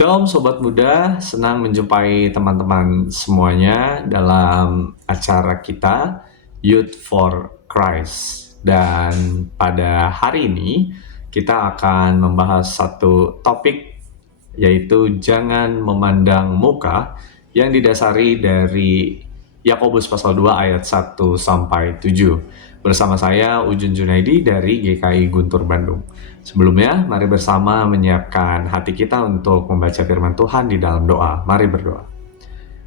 Shalom Sobat Muda, senang menjumpai teman-teman semuanya dalam acara kita Youth for Christ. Dan pada hari ini kita akan membahas satu topik, yaitu jangan memandang muka, yang didasari dari Yakobus pasal 2 ayat 1 sampai 7. Bersama saya Ujun Junaidi dari GKI Guntur Bandung. Sebelumnya, mari bersama menyiapkan hati kita untuk membaca firman Tuhan di dalam doa. Mari berdoa.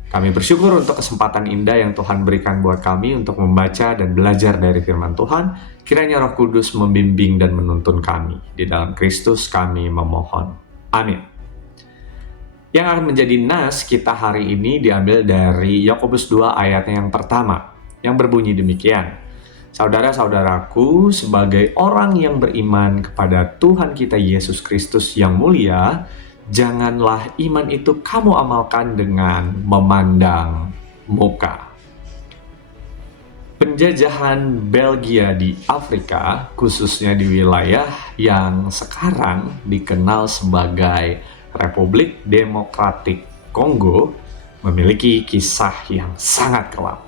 Kami bersyukur untuk kesempatan indah yang Tuhan berikan buat kami untuk membaca dan belajar dari firman Tuhan. Kiranya Roh Kudus membimbing dan menuntun kami. Di dalam Kristus kami memohon. Amin. Yang akan menjadi nas kita hari ini diambil dari Yakobus 2 ayat yang pertama, yang berbunyi demikian. Saudara-saudaraku, sebagai orang yang beriman kepada Tuhan kita Yesus Kristus yang mulia, janganlah iman itu kamu amalkan dengan memandang muka. Penjajahan Belgia di Afrika, khususnya di wilayah yang sekarang dikenal sebagai Republik Demokratik Kongo, memiliki kisah yang sangat kelam.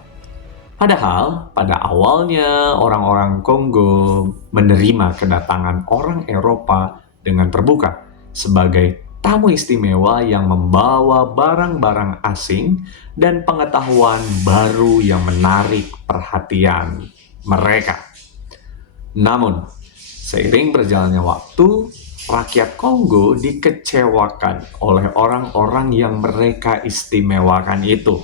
Padahal pada awalnya orang-orang Kongo menerima kedatangan orang Eropa dengan terbuka sebagai tamu istimewa yang membawa barang-barang asing dan pengetahuan baru yang menarik perhatian mereka. Namun, seiring berjalannya waktu, rakyat Kongo dikecewakan oleh orang-orang yang mereka istimewakan itu.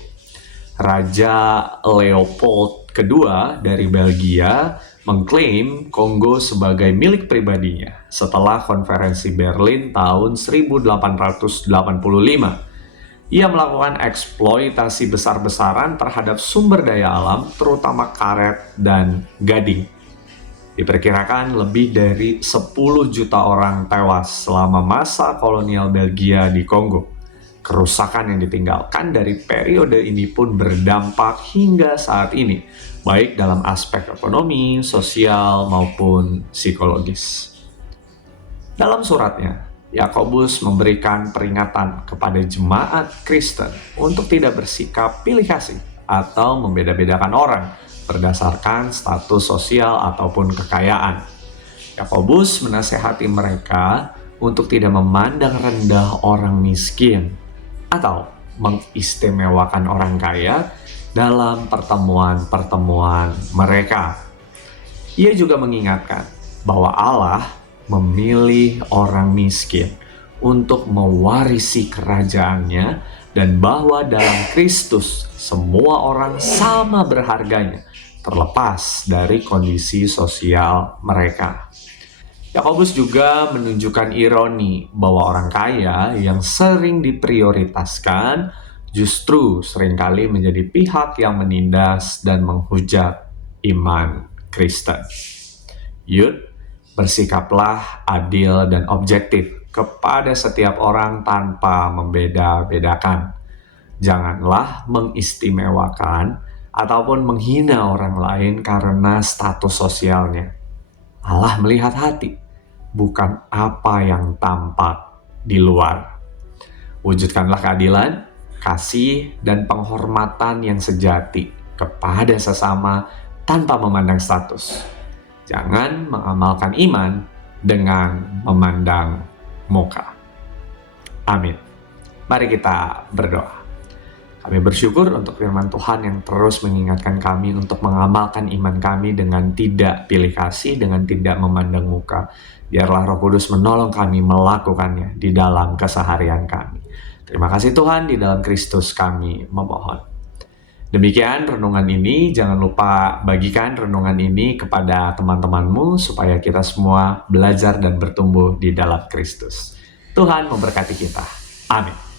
Raja Leopold II dari Belgia mengklaim Kongo sebagai milik pribadinya setelah konferensi Berlin tahun 1885. Ia melakukan eksploitasi besar-besaran terhadap sumber daya alam, terutama karet dan gading. Diperkirakan lebih dari 10 juta orang tewas selama masa kolonial Belgia di Kongo. Kerusakan yang ditinggalkan dari periode ini pun berdampak hingga saat ini, baik dalam aspek ekonomi, sosial, maupun psikologis. Dalam suratnya, Yakobus memberikan peringatan kepada jemaat Kristen untuk tidak bersikap pilih kasih atau membeda-bedakan orang berdasarkan status sosial ataupun kekayaan. Yakobus menasehati mereka untuk tidak memandang rendah orang miskin atau mengistimewakan orang kaya dalam pertemuan-pertemuan mereka. Ia juga mengingatkan bahwa Allah memilih orang miskin untuk mewarisi kerajaannya dan bahwa dalam Kristus semua orang sama berharganya terlepas dari kondisi sosial mereka. Yakobus juga menunjukkan ironi bahwa orang kaya yang sering diprioritaskan justru seringkali menjadi pihak yang menindas dan menghujat iman Kristen. Yud, bersikaplah adil dan objektif kepada setiap orang tanpa membeda-bedakan. Janganlah mengistimewakan ataupun menghina orang lain karena status sosialnya. Allah melihat hati, bukan apa yang tampak di luar. Wujudkanlah keadilan, kasih, dan penghormatan yang sejati kepada sesama tanpa memandang status. Jangan mengamalkan iman dengan memandang muka. Amin. Mari kita berdoa. Kami bersyukur untuk firman Tuhan yang terus mengingatkan kami untuk mengamalkan iman kami dengan tidak pilih kasih, dengan tidak memandang muka. Biarlah Roh Kudus menolong kami melakukannya di dalam keseharian kami. Terima kasih Tuhan, di dalam Kristus kami memohon. Demikian renungan ini, jangan lupa bagikan renungan ini kepada teman-temanmu supaya kita semua belajar dan bertumbuh di dalam Kristus. Tuhan memberkati kita. Amin.